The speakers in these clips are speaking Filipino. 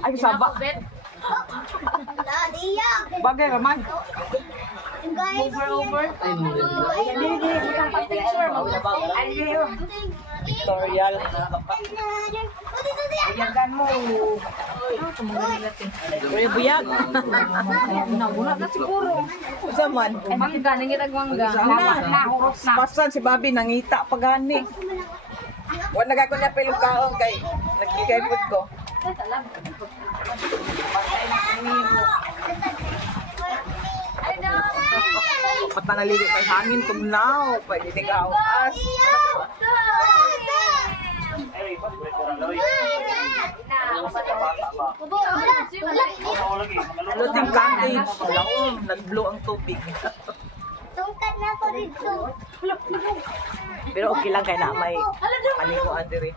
Ay, saba. Bagay raman. Over. Tutorial. Ayan mo. Uy, buyag. Nabulat na siguro. Saman. Mangga, nangitag mangga. Nahurot na. Pasan si Bobby nangita pagani. Wala nagako niya pilong kaon kay nagkikaipod ko. Dapat na naligo kay hangin tumnaw. Pwede ni kawas. Luting kanay. Nag-blow ang tubig. Tungkat na ako dito. Pero okay lang kay na may paliguan diri.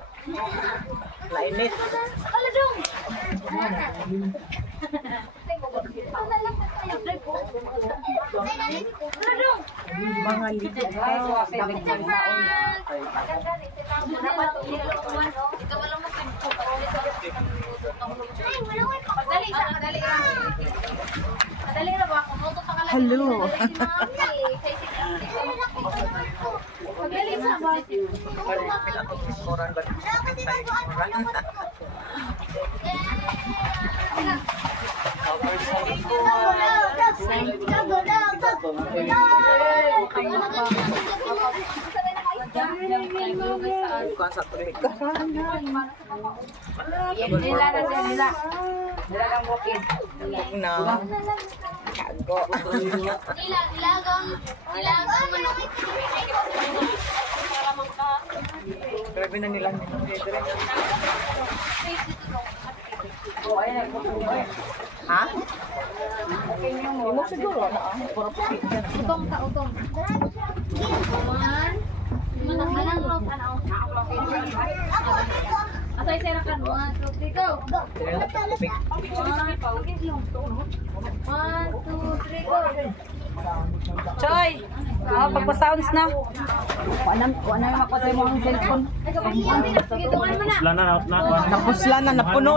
Lainit. Mga ligo. Hello. Bukan satu mereka. Nila na siya nila. Nila lang bukid. No. Kago. Ilagang manok. Grabe na nilang ha? Imo siguro na puro puti. Utong ka, utong. Asay sira kan 1, 2, 3, go. 1, 2, 3, go. Choy! Pagpa-sounds na. Kuha na yung ako sa imong cellphone. Sige, tungan mo na. Napuslan na, napuno.